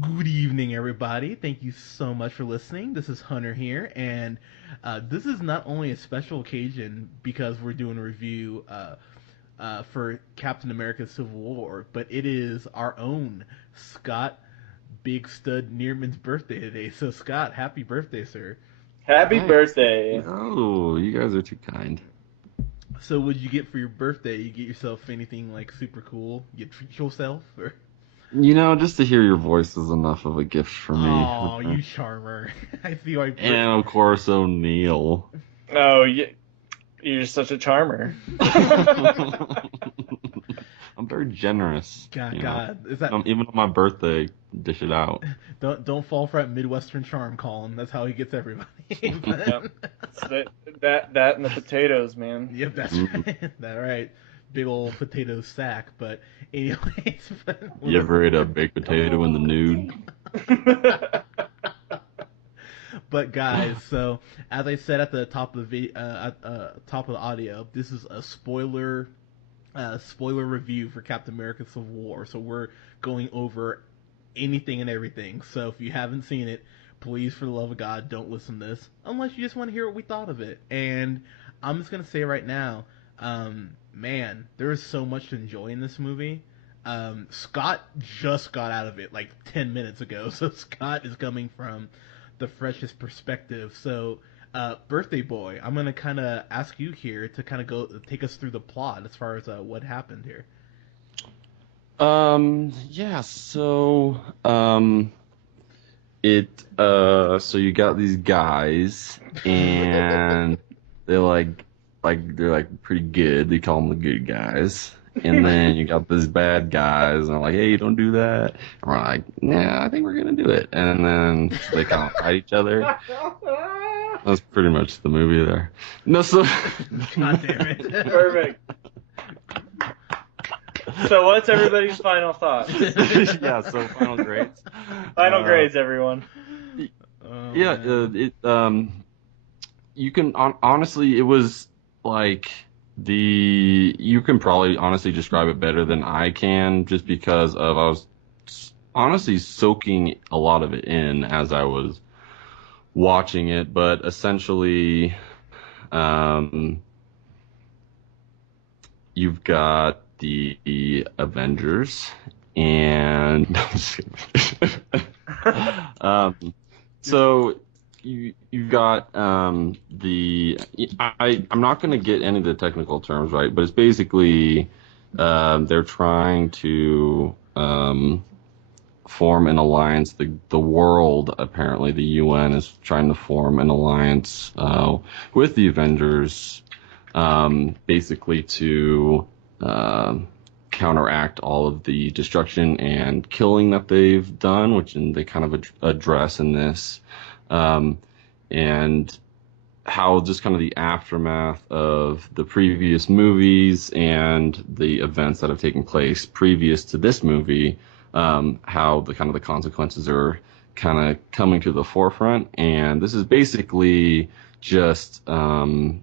Good evening, everybody. Thank you so much for listening. This is Hunter here, and this is not only a special occasion because we're doing a review for Captain America Civil War, but it is our own Scott Big Stud Nearman's birthday today. So, Scott, happy birthday, sir. Happy Hey, birthday. oh, you guys are too kind. So, what did you get for your birthday? You get yourself anything like super cool? You treat yourself? Or... Just to hear your voice is enough of a gift for me. Oh, you charmer. I see why. And of course, O'Neill. Oh, you're such a charmer. I'm very generous. God, is that Even on my birthday, dish it out. don't fall for that Midwestern charm, Colin. That's how he gets everybody. Yep. That and the potatoes, man. Yep, that's right. That right. Big old potato sack. But anyways, You ever ate a baked potato in the nude? But guys, so as I said at the top of the top of the audio, this is a spoiler review for Captain America: Civil War. So we're going over anything and everything. So if you haven't seen it, please, for the love of God, don't listen to this unless you just want to hear what we thought of it. And I'm just gonna say right now, man, there is so much to enjoy in this movie. Scott just got out of it like 10 minutes ago, so Scott is coming from the freshest perspective. So, birthday boy, I'm gonna kind of ask you here to kind of go take us through the plot as far as what happened here. Yeah, so you got these guys, and they're pretty good. They call them the good guys. And then you got these bad guys, and they're like, hey, don't do that. And we're like, nah, I think we're gonna do it. And then they kind of fight each other. That's pretty much the movie there. No, so God damn it! Perfect. So what's everybody's final thoughts? yeah, so final grades. Final grades, everyone. Yeah, you can honestly, it was like you can probably honestly describe it better than I can, just because I was honestly soaking a lot of it in as I was watching it. But essentially, you've got the Avengers, and so you've got I'm not going to get any of the technical terms right, but it's basically they're trying to form an alliance. The world, apparently the UN is trying to form an alliance with the Avengers, basically to counteract all of the destruction and killing that they've done, which they kind of address in this. And how just kind of the aftermath of the previous movies and the events that have taken place previous to this movie, how the consequences are kind of coming to the forefront. And this is basically just them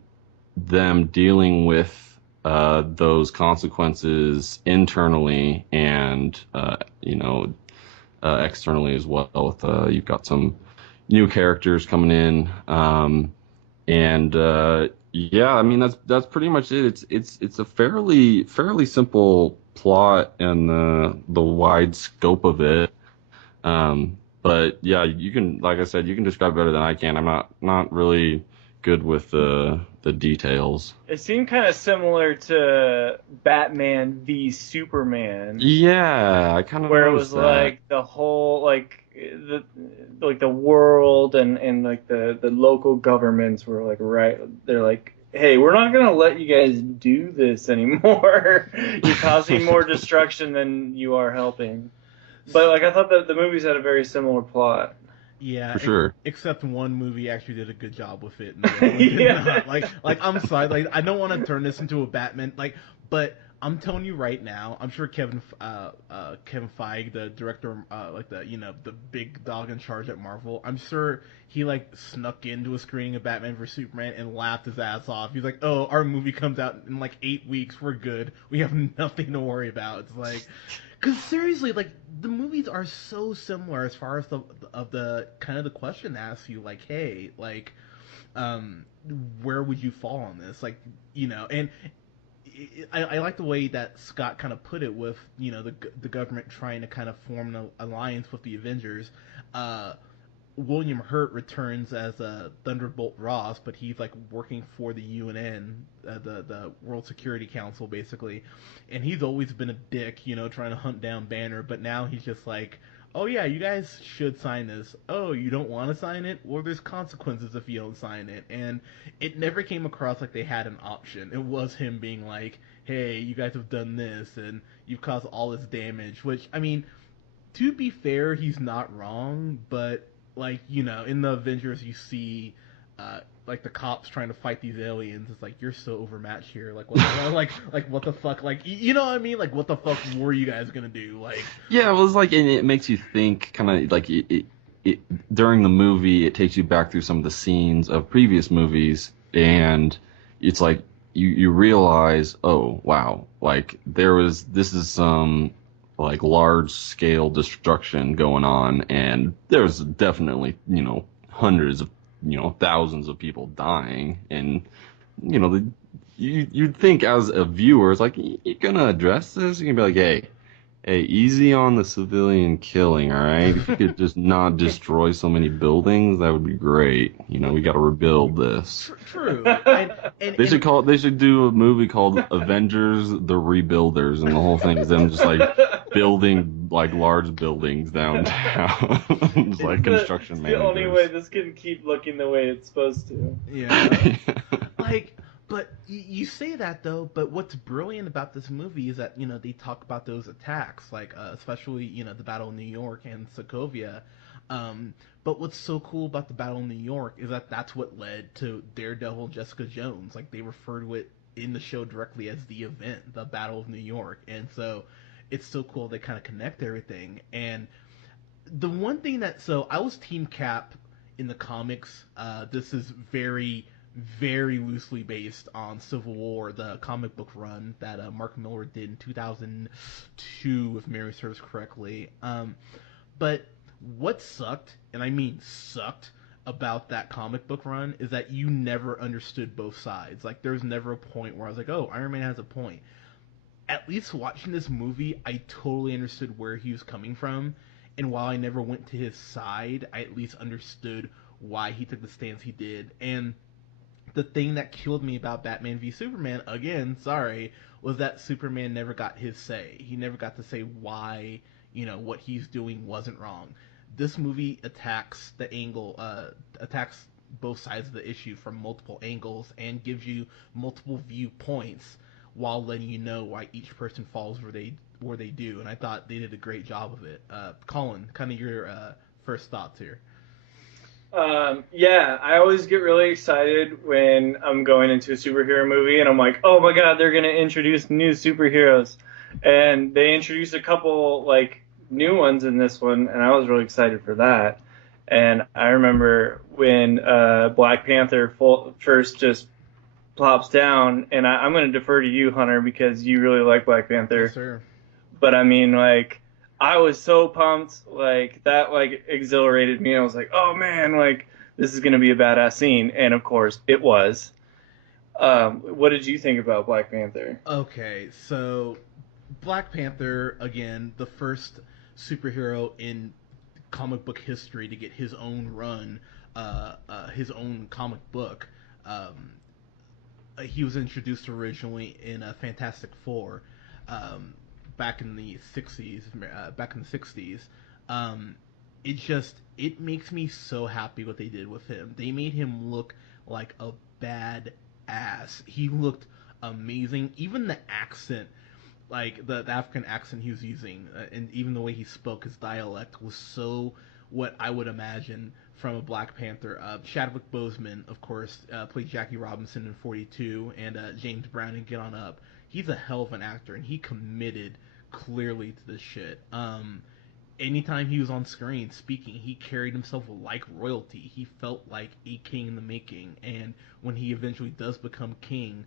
dealing with those consequences internally and externally as well. With you've got some new characters coming in, and yeah, I mean that's pretty much it. It's a fairly simple plot and the wide scope of it. But yeah, you can, like I said, you can describe it better than I can. I'm not really good with the details. It seemed kind of similar to Batman v Superman. Yeah, I kind of where it noticed was that. like the whole the world and like the local governments were like, right, they're like, hey, we're not gonna let you guys do this anymore. You're causing more destruction than you are helping. But like, I thought that the movies had a very similar plot. Yeah, For sure. Except one movie actually did a good job with it. And the other one did Yeah. not. Like I'm sorry. Like I don't want to turn this into a Batman. But I'm telling you right now, I'm sure Kevin Feige, the director, like the big dog in charge at Marvel, I'm sure he like snuck into a screening of Batman vs Superman and laughed his ass off. He's like, "Oh, our movie comes out in like 8 weeks. We're good. We have nothing to worry about." It's like, because seriously, like the movies are so similar as far as the kind of the question asks you, like, hey, like, um, where would you fall on this? Like, and I like the way that Scott kind of put it with the government trying to kind of form an alliance with the Avengers. William Hurt returns as Thunderbolt Ross, but he's like working for the UNN, the World Security Council, basically, and he's always been a dick, trying to hunt down Banner. But now he's just like, oh yeah, you guys should sign this. Oh, you don't want to sign it? Well, there's consequences if you don't sign it. And it never came across like they had an option. It was him being like, hey, you guys have done this and you've caused all this damage. Which, I mean, to be fair, he's not wrong, but like in the Avengers, you see like the cops trying to fight these aliens. It's like, you're so overmatched here. Like what like what the fuck? Like you know what I mean? Like what the fuck were you guys gonna do? Like Yeah, well, it's like, and it makes you think, kind of like it during the movie, it takes you back through some of the scenes of previous movies, and it's like you realize, oh wow, like this is some like large scale destruction going on, and there's definitely hundreds of thousands of people dying, and you'd think as a viewer, it's like, you're gonna address this, you're gonna be like, hey, easy on the civilian killing, all right? If you could just not destroy so many buildings, that would be great. We got to rebuild this. True. They should do a movie called Avengers: The Rebuilders, and the whole thing is them just like building like large buildings downtown. It's like construction managers. The only way this can keep looking the way it's supposed to. Yeah. Like, but you say that though, but what's brilliant about this movie is that they talk about those attacks, like especially the Battle of New York and Sokovia. But what's so cool about the Battle of New York is that that's what led to Daredevil and Jessica Jones. Like, they refer to it in the show directly as the event, the Battle of New York, and so it's so cool they kind of connect everything. And the one thing so I was Team Cap in the comics. This is very, very loosely based on Civil War, the comic book run that Mark Millar did in 2002, if memory serves correctly. But what sucked, and I mean sucked, about that comic book run is that you never understood both sides. Like, there's never a point where I was like, oh, Iron Man has a point. At least watching this movie, I totally understood where he was coming from, and while I never went to his side, I at least understood why he took the stance he did. And the thing that killed me about Batman v Superman, again, sorry, was that Superman never got his say. He never got to say why, what he's doing wasn't wrong. This movie attacks attacks both sides of the issue from multiple angles and gives you multiple viewpoints while letting you know why each person falls where they do. And I thought they did a great job of it. Colin, kind of your first thoughts here. Yeah, I always get really excited when I'm going into a superhero movie and I'm like, oh my god, they're going to introduce new superheroes. And they introduced a couple, like, new ones in this one, and I was really excited for that. And I remember when Black Panther first just plops down, and I'm going to defer to you, Hunter, because you really like Black Panther. Yes, sir. But I mean, like, I was so pumped, like, that, like, exhilarated me. I was like, oh man, like, this is going to be a badass scene. And of course, it was. What did you think about Black Panther? Okay, so Black Panther, again, the first superhero in comic book history to get his own run, his own comic book. He was introduced originally in Fantastic Four, back in the 60s. It makes me so happy what they did with him. They made him look like a bad ass. He looked amazing. Even the accent, like the African accent he was using, and even the way he spoke, his dialect was so what I would imagine from a Black Panther. Chadwick Boseman, of course, played Jackie Robinson in 42, and James Brown in Get On Up. he's a hell of an actor, and he committed clearly to this shit. Anytime he was on screen speaking, he carried himself like royalty. He felt like a king in the making. And when he eventually does become king,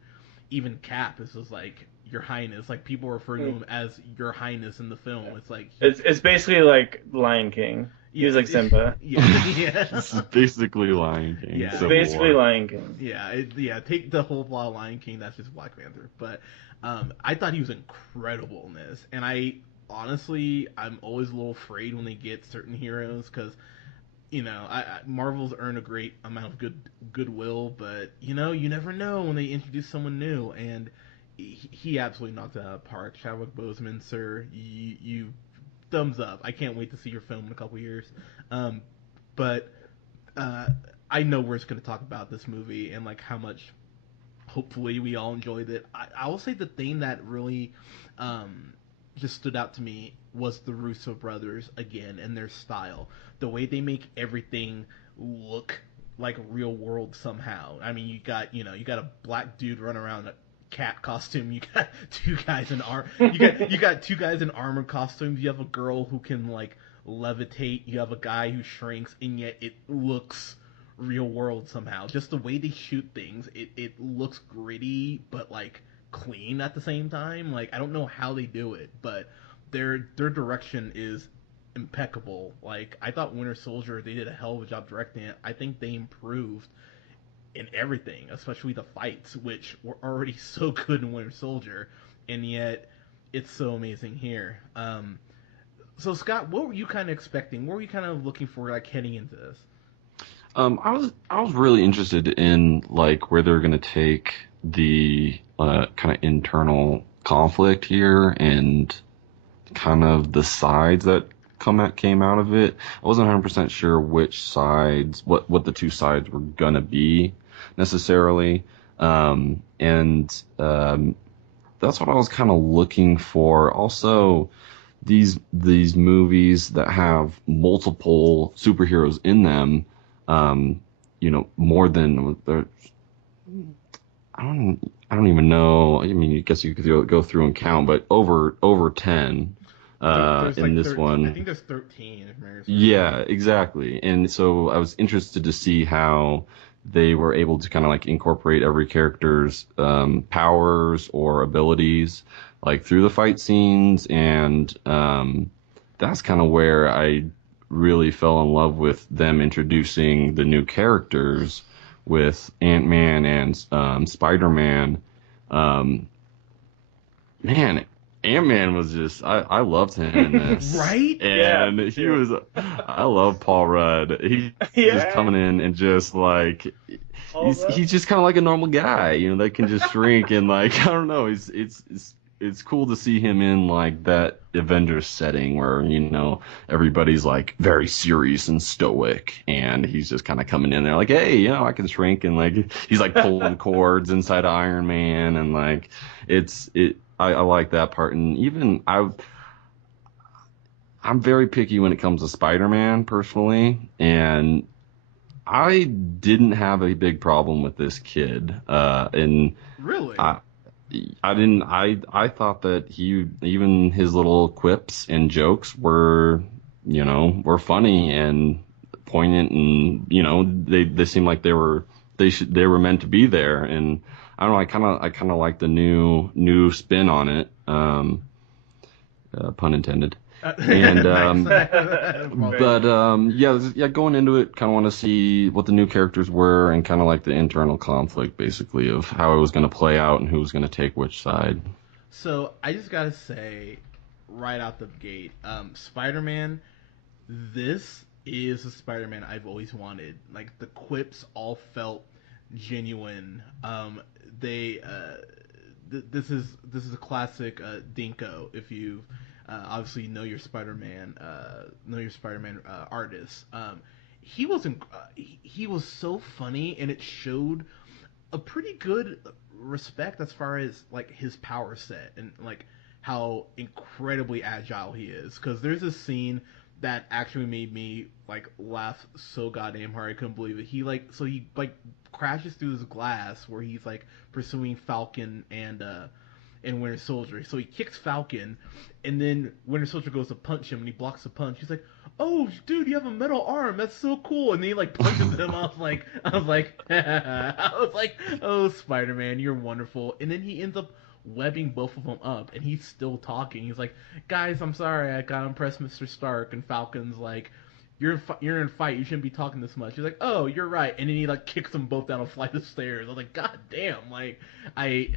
even Cap is just like Your Highness. Like people refer to him as Your Highness in the film. It's like it's basically like Lion King. He was like Simba. Yeah. This is basically Lion King. Yeah. It's Civil basically War. Lion King. Yeah. Take the whole plot of Lion King. That's just Black Panther. But I thought he was incredible in this, and honestly, I'm always a little afraid when they get certain heroes because Marvel's earned a great amount of goodwill, but you never know when they introduce someone new, and he absolutely knocked it out of the park. Chadwick Boseman, sir, you thumbs up. I can't wait to see your film in a couple years. But I know we're just going to talk about this movie and like how much hopefully we all enjoyed it. I will say the thing that really just stood out to me was the Russo brothers again and their style. The way they make everything look like real world somehow. I mean, you got a black dude running around in a cat costume. You got two guys in you got two guys in armored costumes. You have a girl who can like levitate. You have a guy who shrinks, and yet it looks real world somehow. Just the way they shoot things, it looks gritty but like clean at the same time. Like I don't know how they do it, but their direction is impeccable. Like I thought Winter Soldier, they did a hell of a job directing it. I think they improved in everything, especially the fights, which were already so good in Winter Soldier, and yet it's so amazing here. So Scott, what were you kind of expecting? What were you kind of looking for, like heading into this? I was really interested in like where they're gonna take the kind of internal conflict here and kind of the sides that came out of it. I wasn't 100% sure which sides, what the two sides were gonna be necessarily, and that's what I was kind of looking for. Also, these movies that have multiple superheroes in them, more than I don't even know. I mean, I guess you could go through and count, but over 10 There's in like this 13, one. I think there's 13. If memory serves. Yeah, exactly. And so I was interested to see how they were able to kind of like incorporate every character's powers or abilities like through the fight scenes, and that's kind of where I really fell in love with them introducing the new characters with Ant-Man and Spider-Man. Man, Ant-Man was just, I loved him in this. Right? And Yeah, he was, I love Paul Rudd. He's just coming in and just like, he's just kind of like a normal guy, that can just shrink and like, I don't know, it's cool to see him in like that Avengers setting where, everybody's like very serious and stoic, and he's just kind of coming in there like, hey, I can shrink, and like, he's like pulling cords inside of Iron Man, and like, I like that part. And even I'm very picky when it comes to Spider-Man personally, and I didn't have a big problem with this kid. And Really? I didn't. I thought that even his little quips and jokes were funny and poignant, and they seemed like they were meant to be there. And I don't know. I kind of like the new spin on it. Pun intended. And but going into it, kind of want to see what the new characters were and kind of like the internal conflict, basically, of how it was going to play out and who was going to take which side. So I just gotta say, right out the gate, Spider-Man. This is the Spider-Man I've always wanted. Like the quips all felt genuine. This is a classic Dinko. If you obviously know your Spider-Man, artist. He was so funny, and it showed a pretty good respect as far as like his power set and like how incredibly agile he is. Because there's a scene that actually made me like laugh so goddamn hard I couldn't believe it. He crashes through this glass where he's like pursuing Falcon in Winter Soldier. So he kicks Falcon, and then Winter Soldier goes to punch him, and he blocks the punch. He's like, "Oh, dude, you have a metal arm. That's so cool." And then he like punches him. I was like, "Oh, Spider-Man, you're wonderful." And then he ends up webbing both of them up, and he's still talking. He's like, "Guys, I'm sorry, I gotta impress Mr. Stark." And Falcon's like, you're in a fight. You shouldn't be talking this much. He's like, "Oh, you're right." And then he like kicks them both down a flight of stairs. I was like, "God damn!" Like, I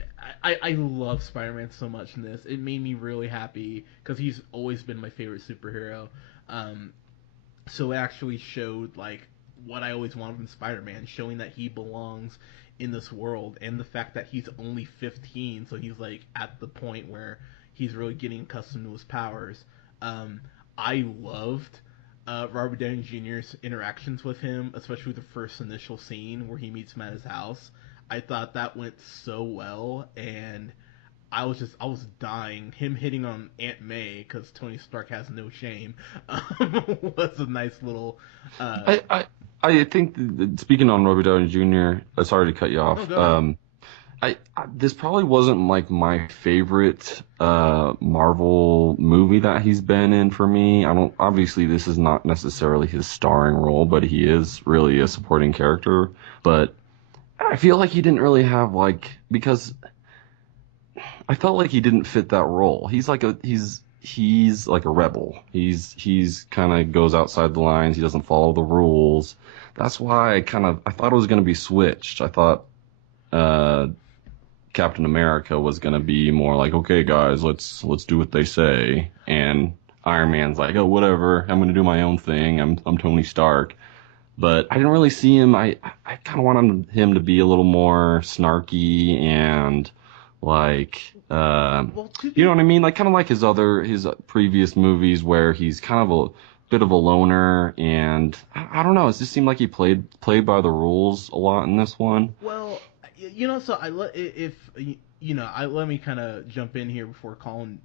love Spider-Man so much in this. It made me really happy because he's always been my favorite superhero. Um, so it actually showed like what I always wanted from Spider-Man, showing that he belongs in this world, and the fact that he's only 15, so he's like at the point where he's really getting accustomed to his powers. Um, I loved Robert Downey Jr.'s interactions with him, especially the first initial scene where he meets him at his house. I thought that went so well, and I was dying. Him hitting on Aunt May because Tony Stark has no shame was a nice little. I think speaking on Robert Downey Jr. Sorry to cut you off. No, go ahead. This probably wasn't like my favorite Marvel movie that he's been in for me. I don't obviously this is not necessarily his starring role, but he is really a supporting character. But I feel like he didn't really have because I felt like he didn't fit that role. He's like a rebel. He's kind of goes outside the lines. He doesn't follow the rules. That's why I thought it was going to be switched. I thought Captain America was going to be more like, okay, guys, let's do what they say, and Iron Man's like, oh, whatever, I'm going to do my own thing. I'm Tony Stark. But I didn't really see him. I kind of wanted him to be a little more snarky and like, you know what I mean? Like kind of like his previous movies where he's kind of a bit of a loner, and I don't know. It just seemed like he played by the rules a lot in this one. Well, so let me kind of jump in here before Colin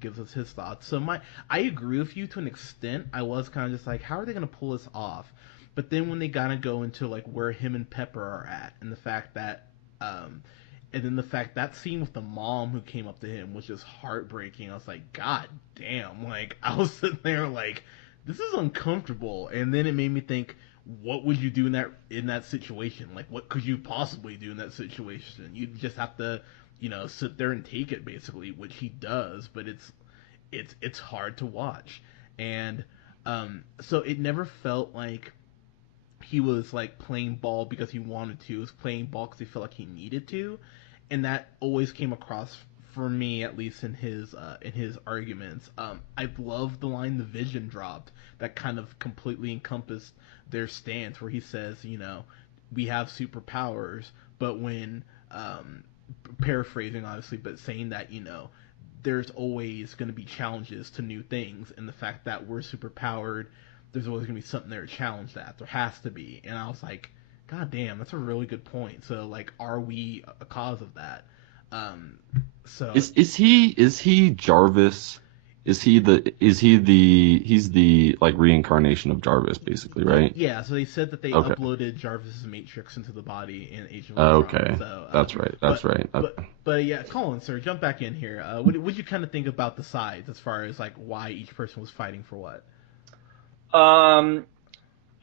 gives us his thoughts. So I agree with you to an extent. I was kind of just like, how are they going to pull this off? But then when they gotta go into like where him and Pepper are at, and the fact that, and then the fact that scene with the mom who came up to him was just heartbreaking. I was like, God damn! Like I was sitting there like, this is uncomfortable. And then it made me think, what would you do in that situation? Like, what could you possibly do in that situation? You just have to, sit there and take it basically, which he does. But it's hard to watch, and so it never felt like he was like playing ball because he wanted to. He was playing ball because he felt like he needed to, and that always came across for me, at least in his arguments. I love the line the Vision dropped that kind of completely encompassed their stance, where he says, we have superpowers, but when paraphrasing obviously, but saying that there's always going to be challenges to new things, and the fact that we're superpowered, there's always going to be something there to challenge that. There has to be. And I was like, God damn, that's a really good point. So, like, are we a cause of that? So is he Jarvis? He's the like reincarnation of Jarvis, basically, right? Yeah, so they said that they Okay. uploaded Jarvis's matrix into the body in Agent Oh, of Ultron. okay. So, That's right. But yeah, Colin, sir, jump back in here. What did you kind of think about the sides as far as like why each person was fighting for what?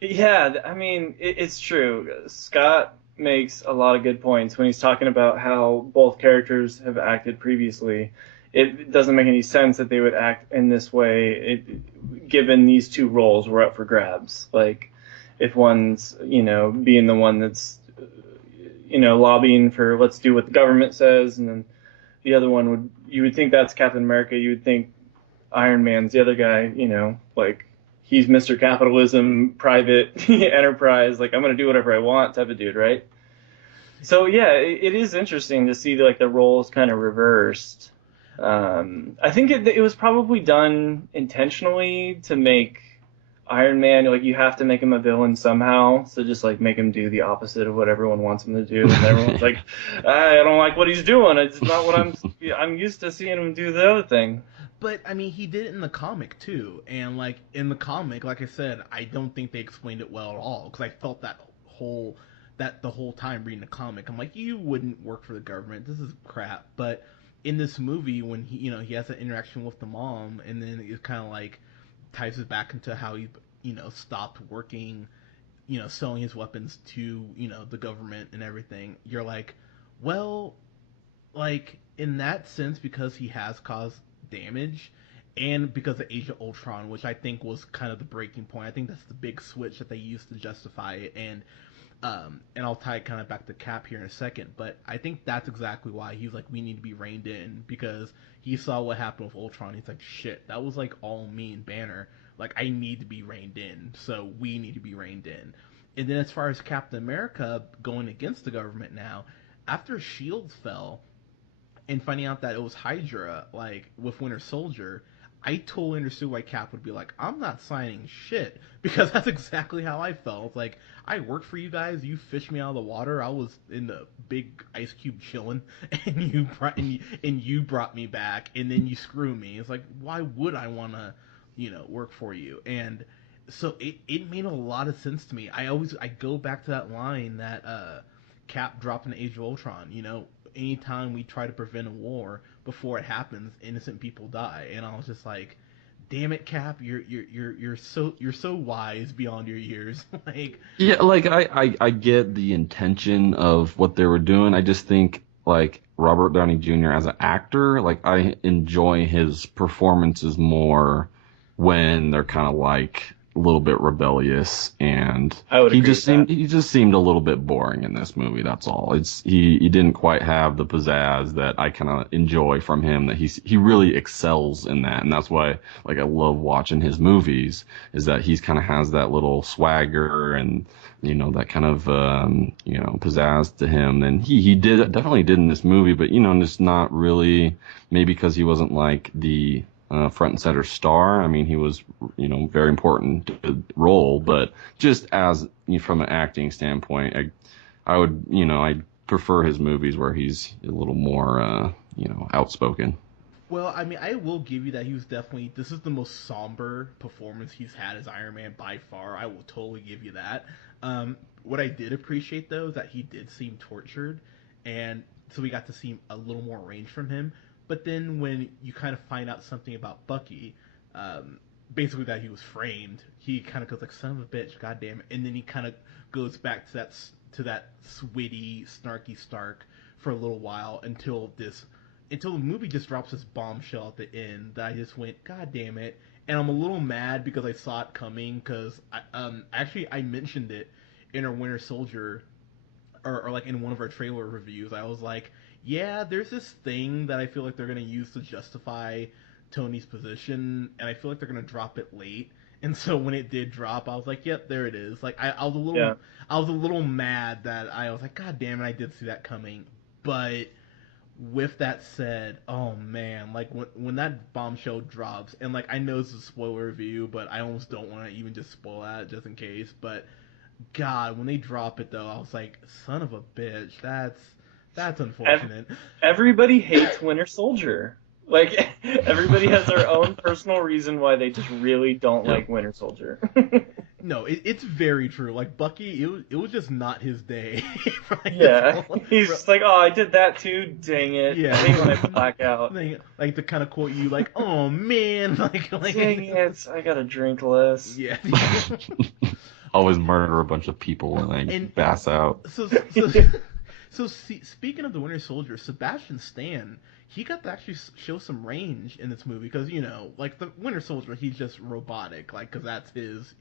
Yeah, I mean, it's true. Scott makes a lot of good points when he's talking about how both characters have acted previously. It doesn't make any sense that they would act in this way, given these two roles were up for grabs. Like, if one's, being the one that's, lobbying for let's do what the government says, and then the other one you would think that's Captain America. You would think Iron Man's the other guy, like, he's Mr. Capitalism, private enterprise, like I'm gonna do whatever I want type of dude, right? So yeah, it is interesting to see like the roles kind of reversed. I think it was probably done intentionally to make Iron Man, like, you have to make him a villain somehow, so just like make him do the opposite of what everyone wants him to do, and everyone's like, I don't like what he's doing. It's not what I'm used to seeing him do the other thing. But I mean, he did it in the comic too, and like in the comic, like I said, I don't think they explained it well at all, because I felt that the whole time reading the comic, I'm like, you wouldn't work for the government. This is crap. But in this movie when he has that interaction with the mom, and then it kind of like ties it back into how he stopped working, selling his weapons to the government and everything. You're like, well, like in that sense, because he has caused damage, and because of Age of Ultron, which I think was kind of the breaking point. I think that's the big switch that they used to justify it, and I'll tie it kind of back to Cap here in a second, but I think that's exactly why he's like, we need to be reined in, because he saw what happened with Ultron. He's like, shit, that was like all me and Banner. Like, I need to be reined in, so we need to be reined in. And then as far as Captain America going against the government now, after Shield fell, and finding out that it was Hydra, like with Winter Soldier, I totally understood why Cap would be like, I'm not signing shit, because that's exactly how I felt. Like, I worked for you guys, you fished me out of the water, I was in the big ice cube chilling, and you brought me back, and then you screw me. It's like, why would I want to, work for you? And so it made a lot of sense to me. I go back to that line that Cap dropped in Age of Ultron. Anytime we try to prevent a war before it happens, innocent people die. And I was just like, damn it, Cap, you're so wise beyond your years. Like, Yeah, like I get the intention of what they were doing. I just think like Robert Downey Jr. as an actor, like I enjoy his performances more when they're kind of like a little bit rebellious, and I would agree with that. he just seemed a little bit boring in this movie. That's all. He didn't quite have the pizzazz that I kind of enjoy from him. That he really excels in that, and that's why like I love watching his movies. Is that he's kind of has that little swagger and that kind of pizzazz to him. And he definitely did in this movie, but just not really, maybe because he wasn't like the front and center star. I mean, he was, very important to the role, but just as from an acting standpoint, I would, I prefer his movies where he's a little more, outspoken. well, I mean, I will give you that he was definitely, this is the most somber performance he's had as Iron Man by far. I will totally give you that. What I did appreciate though is that he did seem tortured, and so we got to see a little more range from him. But then when you kind of find out something about Bucky, basically that he was framed, he kind of goes like, "Son of a bitch, goddamn it!" And then he kind of goes back to that witty, snarky Stark for a little while until the movie just drops this bombshell at the end that I just went, "God damn it!" And I'm a little mad because I saw it coming, because actually I mentioned it in our Winter Soldier, or like in one of our trailer reviews. I was like, yeah, there's this thing that I feel like they're gonna use to justify Tony's position, and I feel like they're gonna drop it late. And so when it did drop, I was like, yep, there it is. Like, I was a little, Yeah. I was a little mad that I was like, God damn it, I did see that coming. But with that said, oh man, like when that bombshell drops, and like I know it's a spoiler review, but I almost don't want to even just spoil that just in case. But God, when they drop it though, I was like, son of a bitch, that's Ev- unfortunate. Everybody hates Winter Soldier. Like everybody has their own personal reason why they just really don't Yeah. like Winter Soldier. No, it's very true. Like Bucky, it was just not his day. For, like, Yeah, he's for- just like, oh, I did that too. Dang it! yeah. I hate when I black out. Like to kind of quote you, like, oh man, Dang it! I gotta drink less. yeah. Always murder a bunch of people and then And pass out. so speaking of the Winter Soldier, Sebastian Stan, he got to actually show some range in this movie, because like the Winter Soldier, he's just robotic, like, because that's his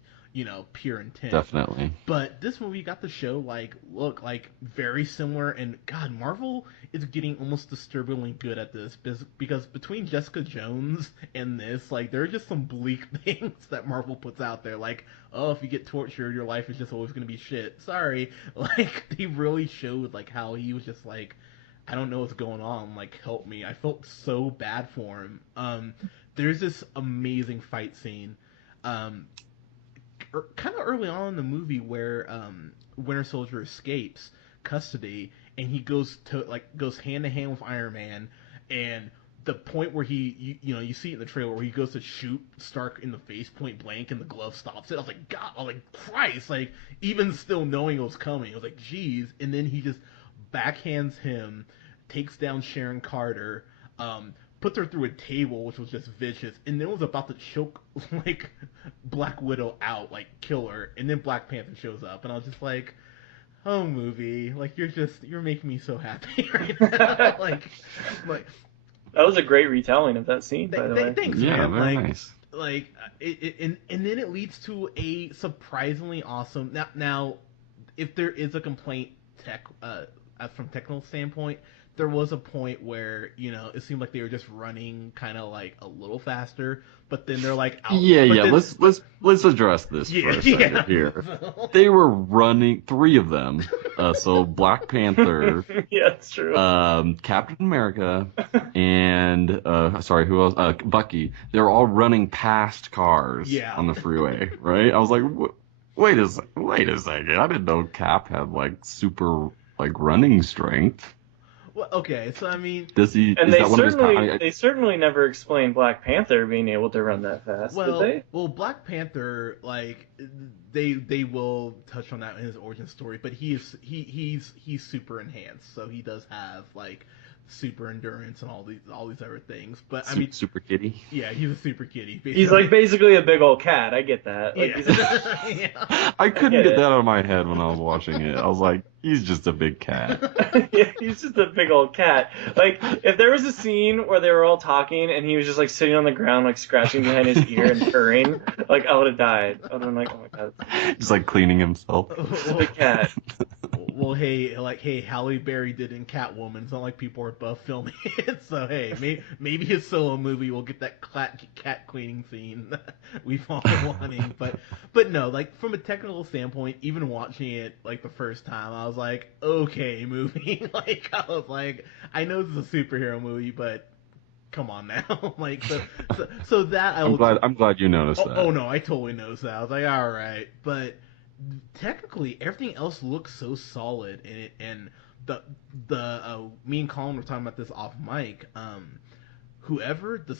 pure intent. Definitely. But this movie got to show, like, look, like, very similar, and God, Marvel is getting almost disturbingly good at this, because between Jessica Jones and this, like, there are just some bleak things that Marvel puts out there, like, oh, if you get tortured, your life is just always gonna be shit. Sorry. Like, they really showed, like, how he was just like, I don't know what's going on, like, help me. I felt so bad for him. There's this amazing fight scene, kind of early on in the movie, where Winter Soldier escapes custody, and he goes hand to hand with Iron Man, and the point where you see it in the trailer where he goes to shoot Stark in the face point blank, and the glove stops it. I was like, God, I was like, Christ, like, even still knowing it was coming, I was like, geez. And then he just backhands him, takes down Sharon Carter, puts her through a table, which was just vicious, and then was about to choke like Black Widow out, like kill her, and then Black Panther shows up, and I was just like, oh, movie, like you're making me so happy right now. like That was a great retelling of that scene, by the way. thanks, Yeah, man. very Like, nice. and then it leads to a surprisingly awesome. Now, if there is a complaint from technical standpoint, there was a point where it seemed like they were just running kind of like a little faster, but then they're like out. Yeah, but yeah. then, Let's address this for a second here. They were running, three of them. So Black Panther, Yeah, that's true. Captain America, and sorry, who else? Bucky. They were all running past cars on the freeway, right? I was like, wait a second. I didn't know Cap had like super like running strength. Well, okay, so I mean, Does he? And is they that one of his they certainly never explained Black Panther being able to run that fast, did they? Well, Black Panther, like they will touch on that in his origin story, but he's super enhanced, so he does have like super endurance and all these other things. But I mean, super kitty. yeah, he's a super kitty. Basically. He's like basically a big old cat. I get that. Like, yeah. I couldn't get that out of my head when I was watching it. I was like, he's just a big cat. Yeah, he's just a big old cat. Like, if there was a scene where they were all talking and he was just like sitting on the ground, like scratching behind his ear and purring, like I would have died. I would have been like, oh my god, Just like cleaning himself. the cat. Well, hey, Halle Berry did in Catwoman. It's not like people are above filming it, so hey, maybe his solo movie will get that cat cleaning scene that we've all been wanting. But no, like from a technical standpoint, even watching it like the first time, I was like, okay, movie. Like I was like, I know this is a superhero movie, but come on now. Like so that I'm glad you noticed that. Oh no, I totally noticed that. I was like, all right, but technically everything else looks so solid in it, and the me and Colin were talking about this off mic. Whoever the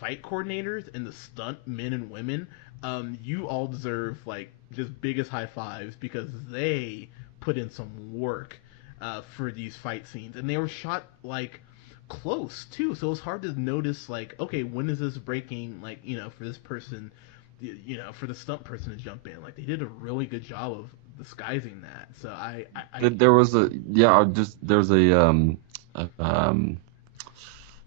fight coordinators and the stunt men and women, you all deserve like just biggest high fives because they put in some work for these fight scenes, and they were shot like close too, so it was hard to notice like, okay, when is this breaking, like for this person, for the stunt person to jump in. Like they did a really good job of disguising that. So there was a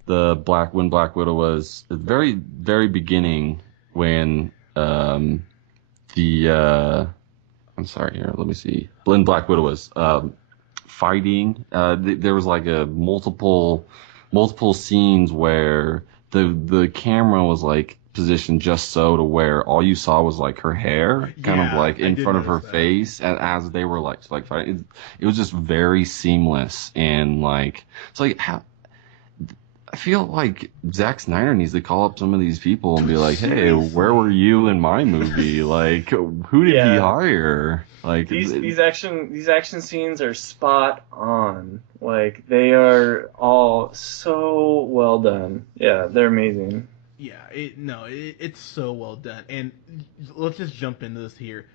the when Black Widow was at the very very beginning when I'm sorry here, let me see, when Black Widow was fighting, there was like a multiple scenes where the camera was like positioned just so to where all you saw was like her hair kind of like in front of her face, and as they were like fighting, it was just very seamless, and like it's like how I feel like Zack Snyder needs to call up some of these people and be like, hey, where were you in my movie? Like, who did he hire? Like these action scenes are spot on. Like they are all so well done. Yeah, they're amazing. Yeah, it's so well done. And let's just jump into this here.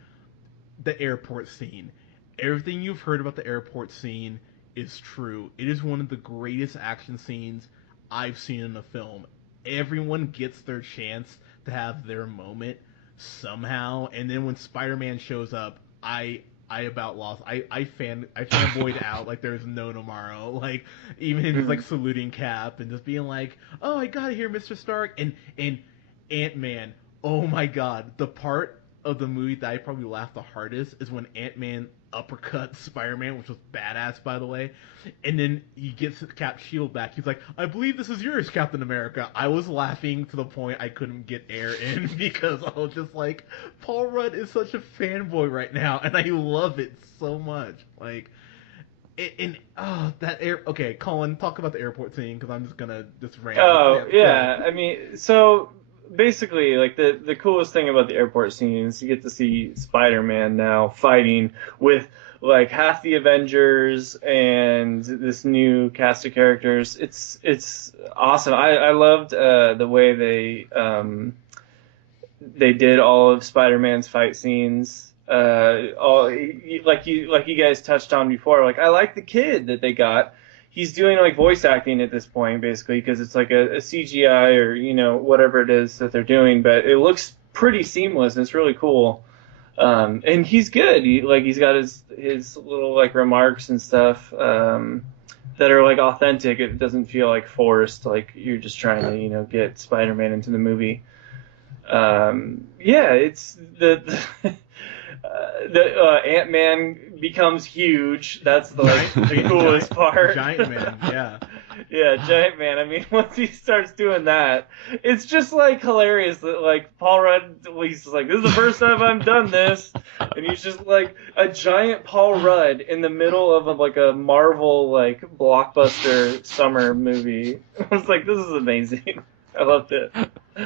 The airport scene. Everything you've heard about the airport scene is true. It is one of the greatest action scenes I've seen in a film. Everyone gets their chance to have their moment somehow, and then when Spider-Man shows up, I about lost. I fanboyed out like there's no tomorrow. Like even just like saluting Cap and just being like, "Oh, I got it here, Mr. Stark." And Ant-Man. Oh my God, the part of the movie that I probably laughed the hardest is when Ant-Man uppercuts Spider-Man, which was badass, by the way. And then he gets Cap's shield back. He's like, "I believe this is yours, Captain America." I was laughing to the point I couldn't get air in because I was just like, Paul Rudd is such a fanboy right now, and I love it so much. Like, okay, Colin, talk about the airport scene because I'm just gonna rant. Oh yeah, I mean, so basically, like the coolest thing about the airport scene is you get to see Spider-Man now fighting with like half the Avengers and this new cast of characters. It's awesome. I loved the way they did all of Spider-Man's fight scenes. All like you guys touched on before. Like I like the kid that they got. he's doing like voice acting at this point, basically, because it's like a CGI or whatever it is that they're doing, but it looks pretty seamless. And it's really cool. And he's good. He's got his little like remarks and stuff that are like authentic. It doesn't feel like forced. Like you're just trying to get Spider-Man into the movie. Yeah, it's the Ant-Man becomes huge. That's the coolest part. Giant Man, yeah. Yeah, Giant Man. I mean, once he starts doing that, it's just like hilarious that like Paul Rudd, he's just like, this is the first time I've done this, and he's just like a giant Paul Rudd in the middle of like a Marvel like blockbuster summer movie. I was like, this is amazing. I loved it.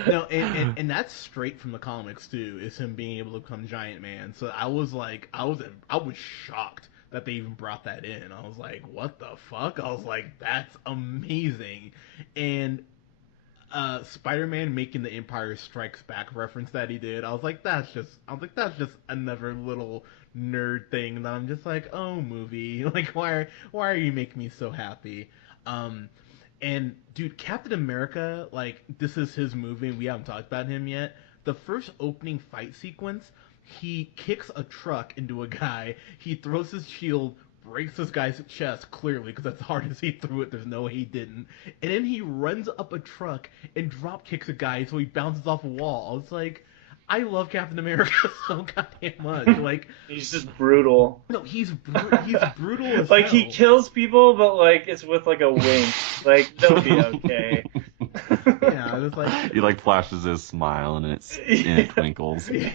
No, and that's straight from the comics too. Is him being able to become Giant Man. So I was shocked that they even brought that in. I was like, what the fuck? I was like, that's amazing. And Spider-Man making the Empire Strikes Back reference that he did, I was like, that's just another little nerd thing that I'm just like, oh, movie, like why are you making me so happy? And dude, Captain America, like this is his movie, and we haven't talked about him yet. The first opening fight sequence, he kicks a truck into a guy. He throws his shield, breaks this guy's chest, clearly, because as hard as he threw it, there's no way he didn't. And then he runs up a truck and drop kicks a guy so he bounces off a wall. It's like, I love Captain America so goddamn much. Like he's just brutal. No, he's brutal as like hell. He kills people, but like it's with like a wink. Like they'll be okay. Yeah, it's like he like flashes his smile and it twinkles. Yeah.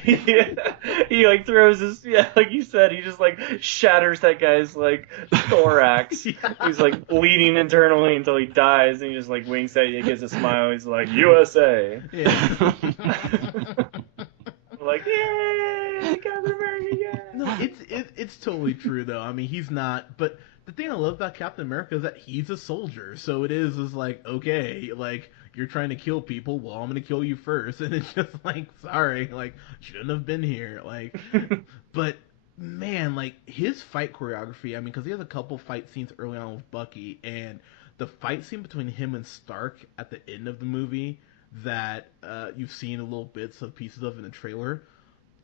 He like throws his like you said, he just like shatters that guy's like thorax. Yeah. He's like bleeding internally until he dies, and he just like winks at you, gives a smile. He's like USA. Yeah. Like, yay, Captain America, yeah. No, it's totally true though. I mean, he's not. But the thing I love about Captain America is that he's a soldier. So it is like, okay, like you're trying to kill people. Well, I'm gonna kill you first, and it's just like, sorry, like shouldn't have been here. Like, but man, like his fight choreography. I mean, because he has a couple fight scenes early on with Bucky, and the fight scene between him and Stark at the end of the movie that you've seen a little bits of pieces of in the trailer.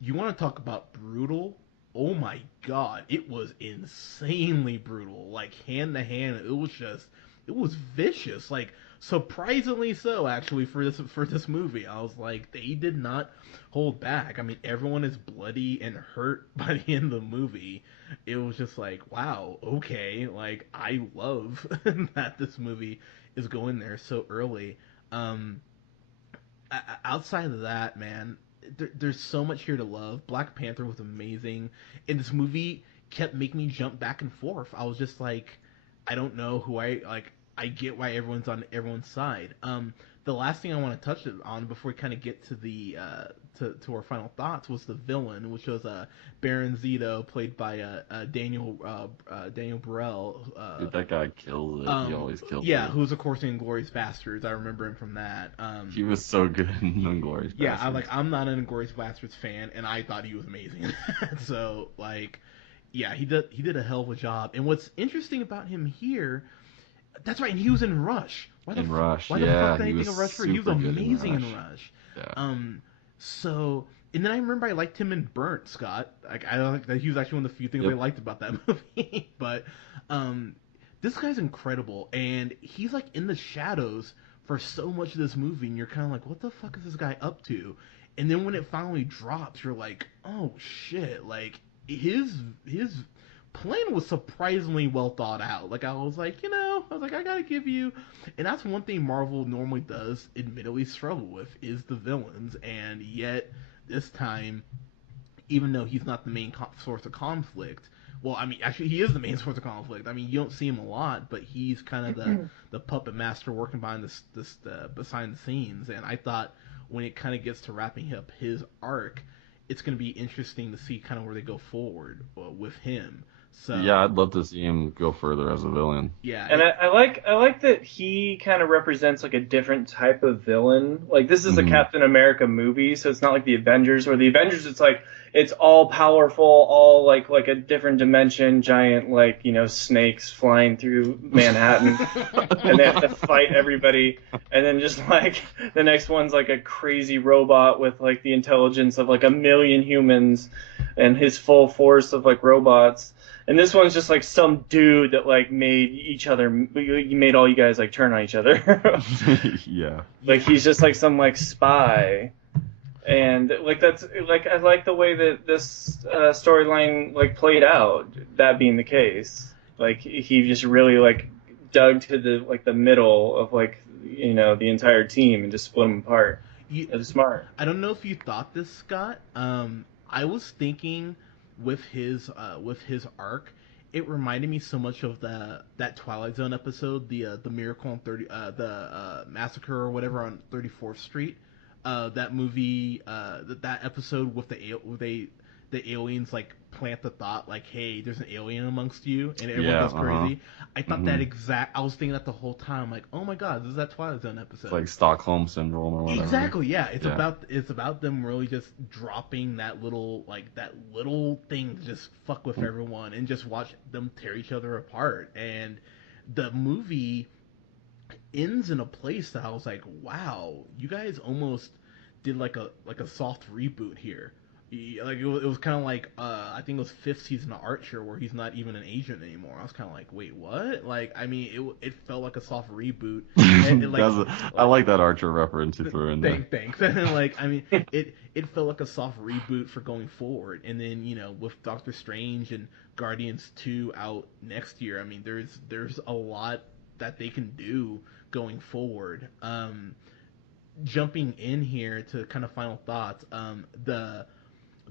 You want to talk about brutal? Oh my god, it was insanely brutal. Like hand to hand, it was vicious. Like surprisingly so, actually, for this movie. I was like, they did not hold back. I mean, everyone is bloody and hurt by the end of the movie. It was just like, wow, okay. Like I love that this movie is going there so early. Outside of that, man, there's so much here to love. Black Panther was amazing, and this movie kept making me jump back and forth. I was just like, I don't know who I like. I get why everyone's on everyone's side. The last thing I want to touch on before we kind of get to the to our final thoughts was the villain, which was Baron Zito, played by Daniel Burrell. Dude, that guy kills it. He always kills it. Yeah, who's of course in Inglourious Basterds. I remember him from that. He was so good in Inglourious Basterds. Yeah, I'm not an Inglourious Basterds fan, and I thought he was amazing. So like, yeah, he did a hell of a job. And what's interesting about him here. That's right, and he was in Rush. Why the fuck did I think of Rush for? He was amazing in Rush. Yeah. So, and then I remember I liked him in Burnt, Scott. Like I like that he was actually one of the few things I liked about that movie. But this guy's incredible, and he's like in the shadows for so much of this movie, and you're kind of like, what the fuck is this guy up to? And then when it finally drops, you're like, oh shit! Like his plan was surprisingly well thought out. Like I was like, I gotta give you, and that's one thing Marvel normally does admittedly struggle with is the villains, and yet this time, even though he's not the main source of conflict, well, I mean, actually he is the main source of conflict. I mean, you don't see him a lot, but he's kind of the puppet master working behind behind the scenes, and I thought when it kind of gets to wrapping up his arc, it's going to be interesting to see kind of where they go forward with him. So Yeah, I'd love to see him go further as a villain. yeah, And I like that he kind of represents like a different type of villain. Like this is a Hmm. Captain America movie, so it's not like the Avengers, where the Avengers it's like it's all powerful, all like a different dimension, giant like snakes flying through Manhattan, and they have to fight everybody. And then just like the next one's like a crazy robot with like the intelligence of like a million humans, and his full force of like robots. And this one's just like some dude that like made each other, he made all you guys like turn on each other. Yeah. Like yeah. he's just like some like spy, and like that's like I like the way that this storyline like played out. That being the case, like he just really like dug to the like the middle of like the entire team and just split them apart. You, It was smart. I don't know if you thought this, Scott. I was thinking with his arc, it reminded me so much of that Twilight Zone episode, the Miracle on 30 the massacre or whatever on 34th Street. That movie, that episode with the aliens like plant the thought like, hey, there's an alien amongst you, and everyone Yeah. goes crazy. I thought that Hmm. exact. I was thinking that the whole time, like, oh my god, this is that Twilight Zone It's episode. like Stockholm syndrome or whatever. Exactly, yeah. Yeah. It's about them really just dropping that little thing to just fuck with everyone and just watch them tear each other apart. And the movie ends in a place that I was like, wow, you guys almost did like a soft reboot here. Like it was kind of like I think it was fifth season of Archer where he's not even an agent anymore. I was kind of like, wait, what? Like, I mean, it felt like a soft reboot. I like that Archer reference you threw in there. Thanks. And like, I mean, it felt like a soft reboot for going forward. And then with Doctor Strange and Guardians 2 out next year, I mean, there's a lot that they can do going forward. Jumping in here to kind of final thoughts,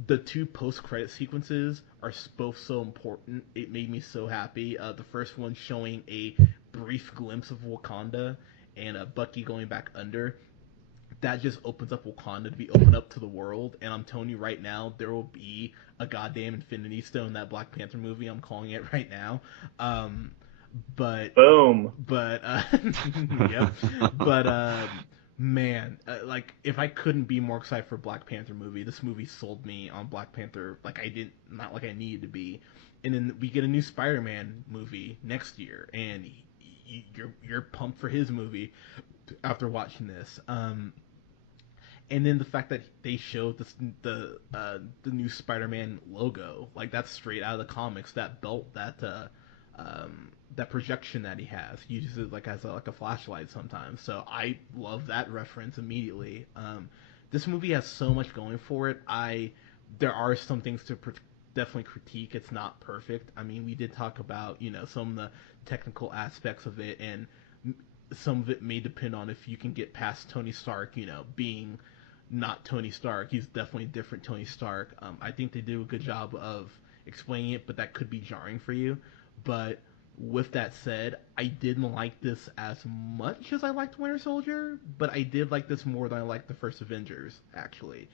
the two post-credit sequences are both so important. It made me so happy. The first one showing a brief glimpse of Wakanda and Bucky going back under. That just opens up Wakanda to be opened up to the world. And I'm telling you right now, there will be a goddamn Infinity Stone in that Black Panther movie. I'm calling it right now. Um, but Boom. yep. But man, like if I couldn't be more excited for Black Panther movie, this movie sold me on Black Panther like I didn't, not like I needed to be. And then we get a new Spider-Man movie next year, and you're pumped for his movie after watching this. And then the fact that they showed the new Spider-Man logo, like that's straight out of the comics. That belt, that projection that he has, he uses it like as like a flashlight sometimes. So I love that reference immediately. This movie has so much going for it. There are some things to definitely critique. It's not perfect. I mean, we did talk about some of the technical aspects of it, and some of it may depend on if you can get past Tony Stark, being not Tony Stark. He's definitely a different Tony Stark. I think they do a good job of explaining it, but that could be jarring for you. But with that said, I didn't like this as much as I liked Winter Soldier, but I did like this more than I liked the first Avengers, actually.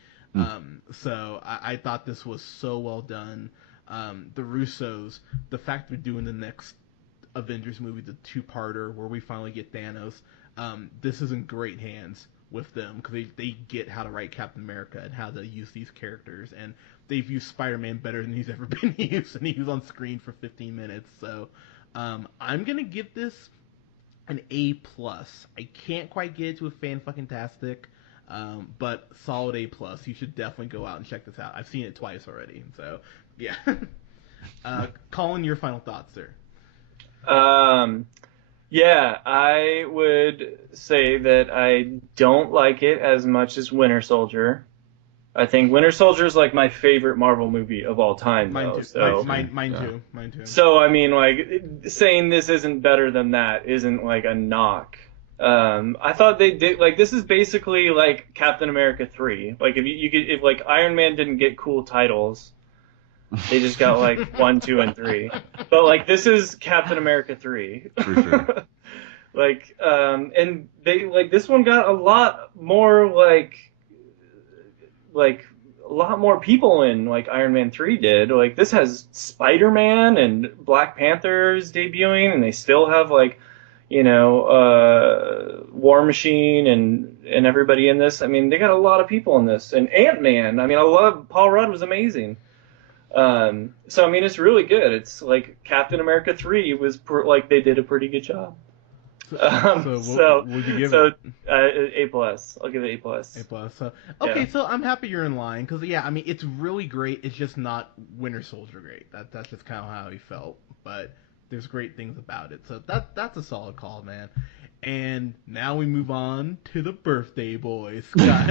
So I thought this was so well done. The Russos, the fact they're doing the next Avengers movie, the two-parter where we finally get Thanos, this is in great hands with them because they get how to write Captain America and how to use these characters, and they've used Spider-Man better than he's ever been used, and he was on screen for 15 minutes. So I'm gonna give this an A plus. I can't quite get it to a fan-fucking-tastic, but solid A plus. You should definitely go out and check this out. I've seen it twice already, so yeah. Colin, your final thoughts, sir. Yeah, I would say that I don't like it as much as Winter Soldier. I think Winter Soldier is like my favorite Marvel movie of all time, Mine though. too. So, Mine Yeah. too. Mine too. so I mean, like saying this isn't better than that isn't like a knock. I thought they did like this is basically like Captain America 3. Like if you could if like Iron Man didn't get cool titles, they just got like 1, 2, and 3. But like this is Captain America 3. For sure. Like and they like this one got a lot more like a lot more people in like Iron Man 3 did. Like this has Spider-Man and Black Panther's debuting, and they still have like, War Machine and everybody in this. I mean, they got a lot of people in this, and Ant-Man. I mean, I love Paul Rudd was amazing. So I mean, it's really good. It's like Captain America 3 was like they did a pretty good job. So would you give it? A+. I'll give it A+. A+. So, okay, Yeah. so I'm happy you're in line because yeah, I mean it's really great. It's just not Winter Soldier great. That's just kind of how he felt. But there's great things about it. So that's a solid call, man. And now we move on to the birthday boy, Scott.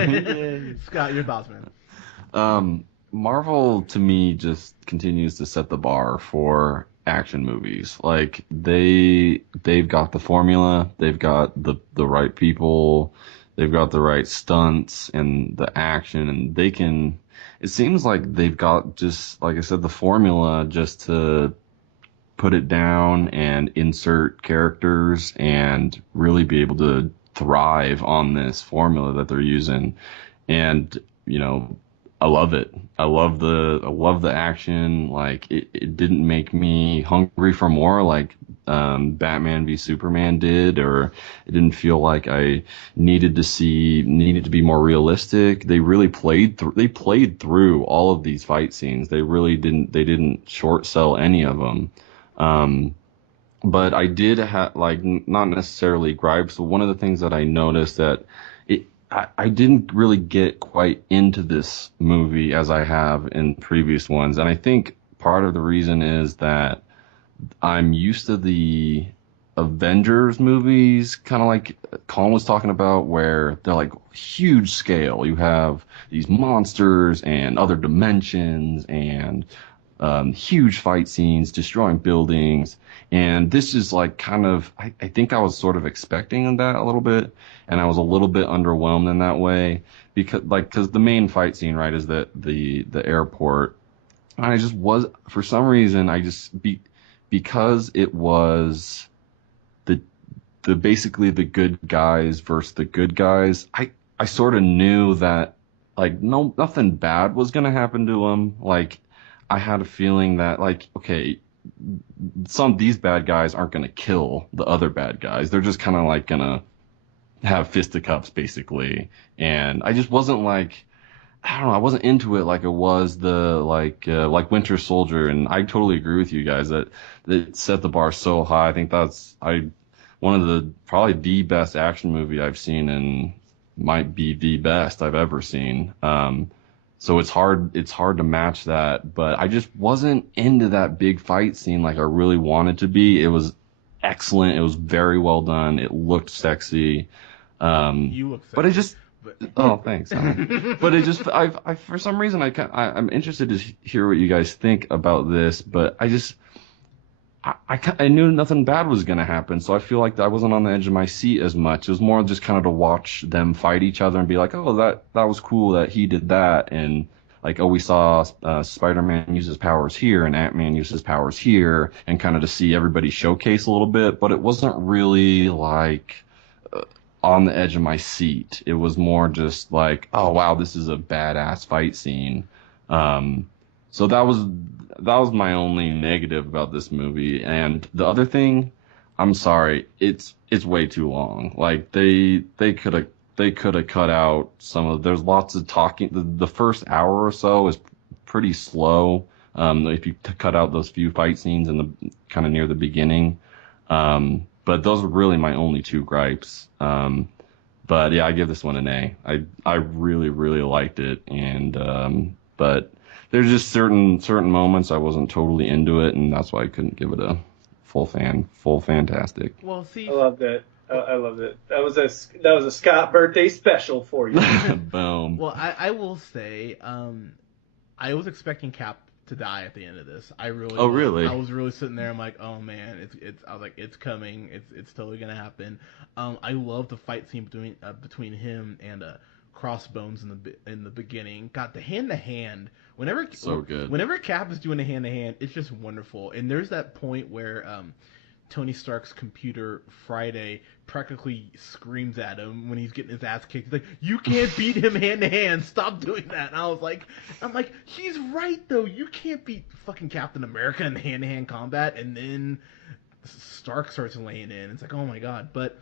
Scott, your thoughts, man? Marvel to me just continues to set the bar for action movies. Like they've got the formula, they've got the right people, they've got the right stunts and the action, and they can. It seems like they've got, just like I said, the formula just to put it down and insert characters and really be able to thrive on this formula that they're using. And I love it. I love the action. Like it didn't make me hungry for more, like Batman v Superman did, or it didn't feel like I needed to be more realistic. They really played through all of these fight scenes. They didn't short sell any of them. But I did have, like, not necessarily gripes, but one of the things that I noticed that I didn't really get quite into this movie as I have in previous ones. And I think part of the reason is that I'm used to the Avengers movies, kind of like Colin was talking about, where they're like huge scale. You have these monsters and other dimensions and huge fight scenes, destroying buildings. And this is like kind of, I think I was sort of expecting that a little bit, and I was a little bit underwhelmed in that way because the main fight scene, right, is the airport. And I just was, for some reason, because it was the basically the good guys versus the good guys, I sort of knew that, like, nothing bad was going to happen to them. Like, I had a feeling that, like, okay, some of these bad guys aren't going to kill the other bad guys. They're just kind of like going to have fisticuffs, basically. And I just wasn't like, I don't know, I wasn't into it like it was like Winter Soldier. And I totally agree with you guys that it set the bar so high. I think that's one of the, probably the best action movie I've seen, and might be the best I've ever seen. So it's hard to match that, but I just wasn't into that big fight scene like I really wanted to be. It was excellent. It was very well done. It looked sexy. You look sexy. But it just, oh, thanks. But it just, I for some reason, I'm interested to hear what you guys think about this, but I knew nothing bad was going to happen, so I feel like I wasn't on the edge of my seat as much. It was more just kind of to watch them fight each other and be like, oh, that was cool that he did that, and like, oh, we saw Spider-Man use his powers here and Ant-Man use his powers here, and kind of to see everybody showcase a little bit, but it wasn't really like on the edge of my seat. It was more just like, oh, wow, this is a badass fight scene. So that was my only negative about this movie. And the other thing, I'm sorry, it's way too long. Like they could have cut out there's lots of talking. The first hour or so is pretty slow. If you cut out those few fight scenes in the kind of near the beginning. But those are really my only two gripes. But yeah, I give this one an A. I really, really liked it. And, but there's just certain moments I wasn't totally into it, and that's why I couldn't give it a full fantastic. Well, see, I loved it. I loved it. That was a Scott birthday special for you. Boom. Well, I will say, I was expecting Cap to die at the end of this. Oh, really? I was really sitting there. I'm like, oh man, I was like, it's coming. It's totally gonna happen. I love the fight scene between him and Crossbones in the beginning. Got the hand to hand. So good. Whenever Cap is doing a hand to hand, it's just wonderful. And there's that point where Tony Stark's computer Friday practically screams at him when he's getting his ass kicked. He's like, "You can't beat him hand to hand. Stop doing that." And I'm like, he's right though. You can't beat fucking Captain America in hand to hand combat. And then Stark starts laying in. It's like, oh my god. But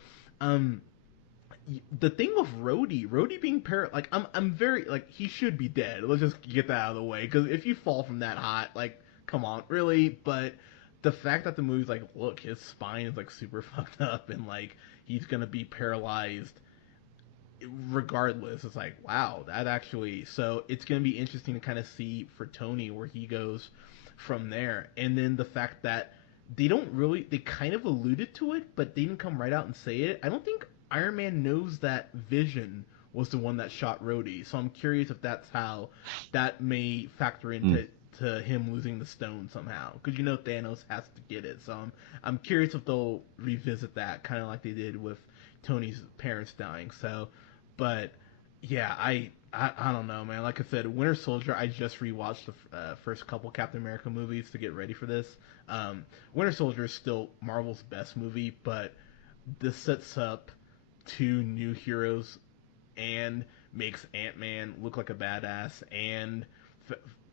the thing with Rhodey being like, I'm very like, he should be dead. Let's just get that out of the way, because if you fall from that hot, like, come on, really. But the fact that the movie's like, look, his spine is like super fucked up, and like he's gonna be paralyzed regardless. It's like, wow, that actually. So it's gonna be interesting to kind of see for Tony where he goes from there, and then the fact that they kind of alluded to it, but they didn't come right out and say it. I don't think Iron Man knows that Vision was the one that shot Rhodey, so I'm curious if that's how that may factor into to him losing the stone somehow, because Thanos has to get it. So I'm curious if they'll revisit that, kind of like they did with Tony's parents dying. So, but yeah, I don't know, man. Like I said, Winter Soldier, I just rewatched the first couple Captain America movies to get ready for this. Winter Soldier is still Marvel's best movie, but this sets up two new heroes and makes Ant-Man look like a badass and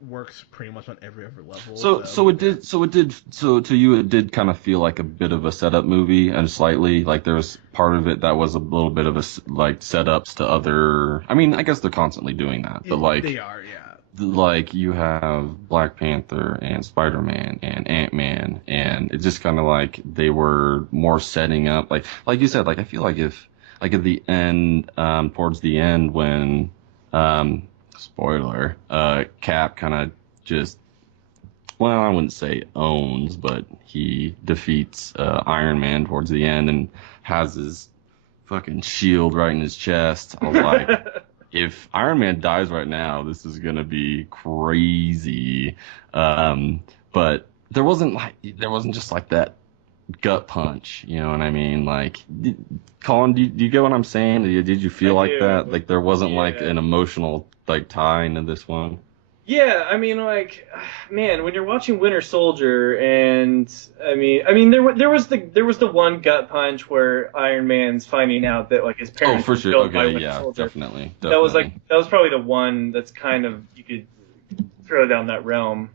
works pretty much on every other level. So to you it did kind of feel like a bit of a setup movie, and slightly like there was part of it that was a little bit of a like setups to other. I mean, I guess they're constantly doing that, but like they are, yeah. Like you have Black Panther and Spider-Man and Ant-Man, and it's just kind of like they were more setting up, like you said, like I feel like if like at the end, towards the end when spoiler, Cap kind of just, well, I wouldn't say owns, but he defeats Iron Man towards the end and has his fucking shield right in his chest. I was like, if Iron Man dies right now, this is gonna be crazy. But there wasn't just like that gut punch, you know what I mean? Like, Colin, do you get what I'm saying? Did you feel like that? Like there wasn't like an emotional like tie into this one? Yeah, I mean, like, man, when you're watching Winter Soldier, and I mean, there was the one gut punch where Iron Man's finding out that like his parents for sure, were killed by okay, Winter yeah, Soldier. definitely. That was probably the one that's kind of, you could throw down that realm.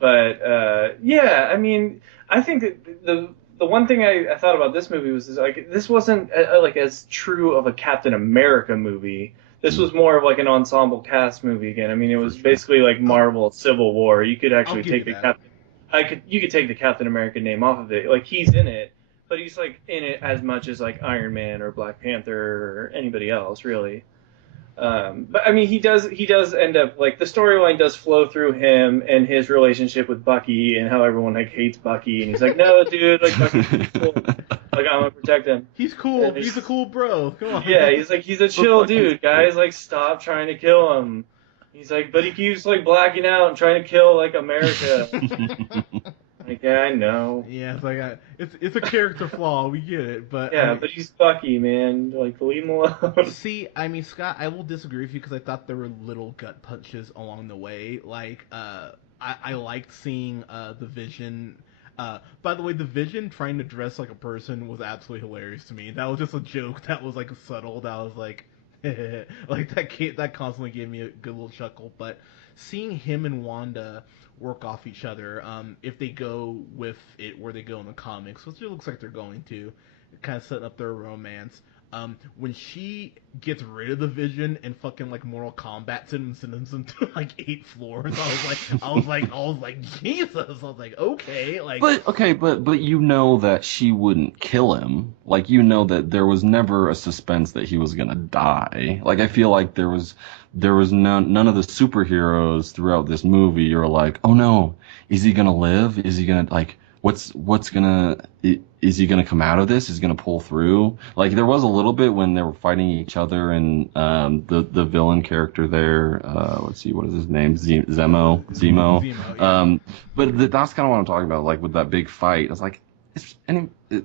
But yeah, I mean, I think that the one thing I thought about this movie was like, this wasn't like as true of a Captain America movie. This was more of like an ensemble cast movie again. I mean, it was basically like Marvel Civil War. You could actually take you could take the Captain America name off of it. Like, he's in it, but he's like in it as much as like Iron Man or Black Panther or anybody else, really. But I mean, he does end up, like, the storyline does flow through him and his relationship with Bucky and how everyone like hates Bucky, and he's like, no, dude, like, Bucky's cool. Like, I'm gonna protect him. He's cool. He's a cool bro. Come on. Yeah, he's like, he's a chill dude, guys. Like, stop trying to kill him. He's like, but he keeps like blacking out and trying to kill like America. Like, yeah, I know. Yeah, it's like it's a character flaw. We get it, but yeah, but he's Bucky, man. Like, leave him alone. See, I mean, Scott, I will disagree with you because I thought there were little gut punches along the way. Like, I liked seeing the Vision. By the way, the Vision trying to dress like a person was absolutely hilarious to me. That was just a joke that was like subtle. That was like, like that constantly gave me a good little chuckle. But seeing him and Wanda work off each other, if they go with it where they go in the comics, which it looks like they're going to, kind of setting up their romance. When she gets rid of the Vision and fucking like Mortal Kombat sends him to like 8 floors, I was like Jesus. I was like, okay, like. But you know that she wouldn't kill him. Like, you know that there was never a suspense that he was gonna die. Like, I feel like there was none of the superheroes throughout this movie. You're like, oh no, is he gonna live? Is he gonna, like, is he gonna come out of this? Is he gonna pull through? Like, there was a little bit when they were fighting each other, and the villain character there, let's see, what is his name? Zemo. Yeah. But that's kind of what I'm talking about. Like, with that big fight, I was like,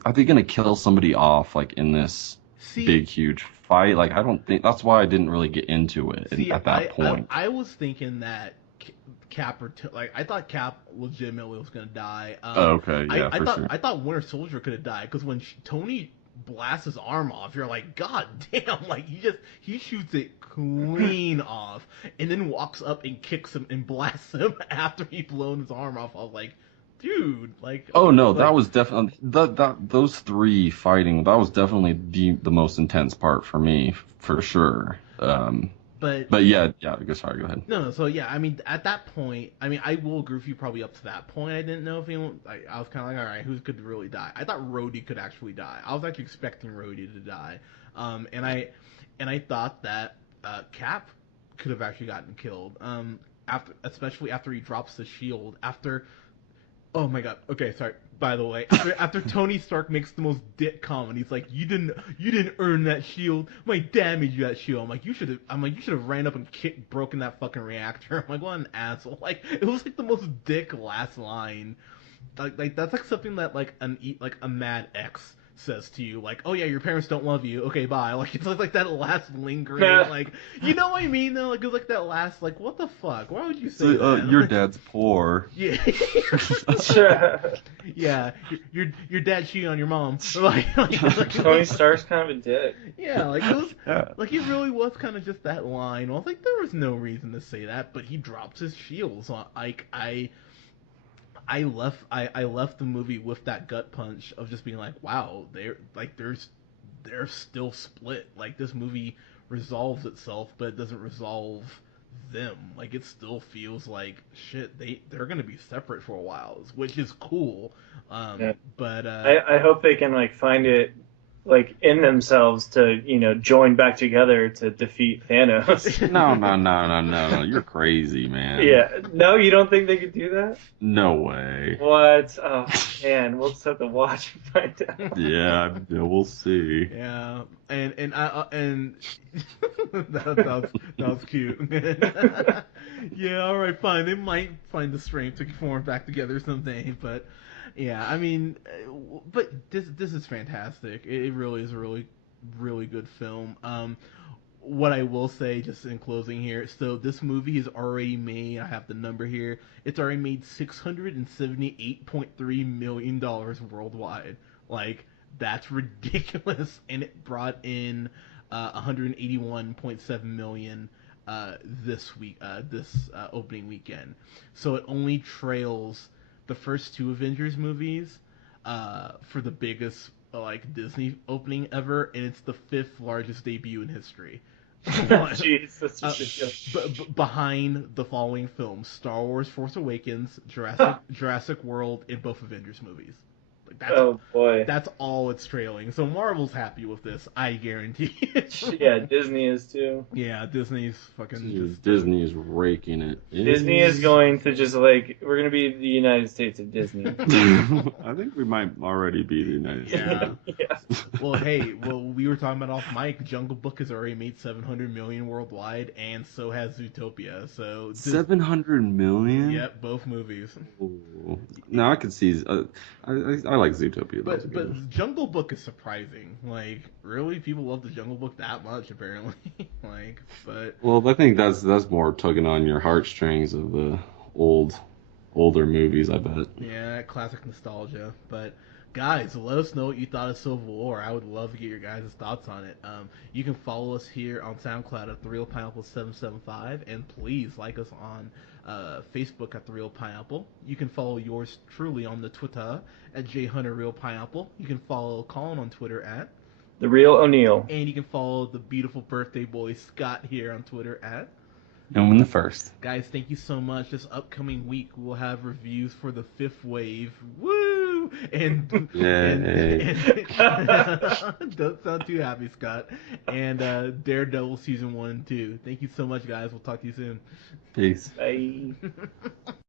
are they gonna kill somebody off like in this big huge fight? Like, I don't think that's why I didn't really get into it at that point. I was thinking that I thought Cap legitimately was gonna die. Oh, okay, yeah, I for thought sure. I thought Winter Soldier could have died because when Tony blasts his arm off, you're like, God damn! Like he shoots it clean off, and then walks up and kicks him and blasts him after he blown his arm off. I was like, dude, like, Oh okay, no, that like, was definitely those three fighting. That was definitely the most intense part for me, for sure. But yeah, I guess sorry, go ahead. No, so yeah, I mean, at that point, I mean, I will agree with you probably up to that point. I didn't know if anyone, I was kind of like, all right, who could really die? I thought Rhodey could actually die. I was actually expecting Rhodey to die. And I thought that Cap could have actually gotten killed. Especially after he drops the shield. Oh my god. Okay, sorry. By the way, after Tony Stark makes the most dick comment, he's like, "You didn't earn that shield. My dad made you that shield." You should have ran up and broken that fucking reactor. I'm like, what an asshole. Like, it was like the most dick last line. Like that's like something that like a mad ex says to you, like, "Oh yeah, your parents don't love you. Okay, bye." Like it's like that last lingering, like, you know what I mean? Though, like it's like that last, like, what the fuck? Why would you say that? Your dad's poor. Yeah. Yeah, your dad cheating on your mom. Tony Stark's kind of a dick. Yeah, like it was, like it really was kind of just that line. I was like, there was no reason to say that, but he drops his shield. So I left the movie with that gut punch of just being like, wow, they're still split. Like this movie resolves itself, but it doesn't resolve them. Like it still feels like shit. They're gonna be separate for a while, which is cool. Yeah. But I hope they can like find it like in themselves to join back together to defeat Thanos. No, you're crazy, man. Yeah, no, you don't think they could do that? No way. What? Oh man, we'll just have to watch and find out. Yeah, we'll see. yeah, and that was cute. Yeah, all right, fine. They might find the strength to form back together someday, but yeah, I mean, but this is fantastic. It really is a really good film. What I will say, just in closing here, so this movie has already made, I have the number here, it's already made $678.3 million worldwide. Like, that's ridiculous, and it brought in 181.7 million this opening weekend. So it only trails the first two Avengers movies for the biggest like Disney opening ever, and it's the 5th largest debut in history. Jeez, that's ridiculous. Behind the following films: Star Wars: Force Awakens, Jurassic World, and both Avengers movies. Like Oh boy. that's all it's trailing. So Marvel's happy with this, I guarantee. Yeah, Disney is too. Yeah, Disney's fucking Disney is raking it. Disney is going to just like, we're gonna be the United States of Disney. I think we might already be the United States. Yeah. Well, hey, we were talking about off mic. Jungle Book has already made 700 million worldwide, and so has Zootopia. So 700 million. Yep, both movies. Ooh. No, I could see. I like Zootopia. But Jungle Book is surprising. Like, really, people love the Jungle Book that much, apparently. Well, I think that's more tugging on your heartstrings of the older movies, I bet. Yeah, classic nostalgia. But guys, let us know what you thought of Civil War. I would love to get your guys' thoughts on it. You can follow us here on SoundCloud at The Real Pineapple 775, and please like us on Facebook at The Real Pineapple. You can follow yours truly on the Twitter at JHunterRealPineapple. You can follow Colin on Twitter at The Real O'Neill. And you can follow the beautiful birthday boy Scott here on Twitter at And the first. Guys, thank you so much. This upcoming week we'll have reviews for the 5th wave. Woo! And don't sound too happy, Scott. And Daredevil season 1 and 2. Thank you so much, guys. We'll talk to you soon. Peace. Bye.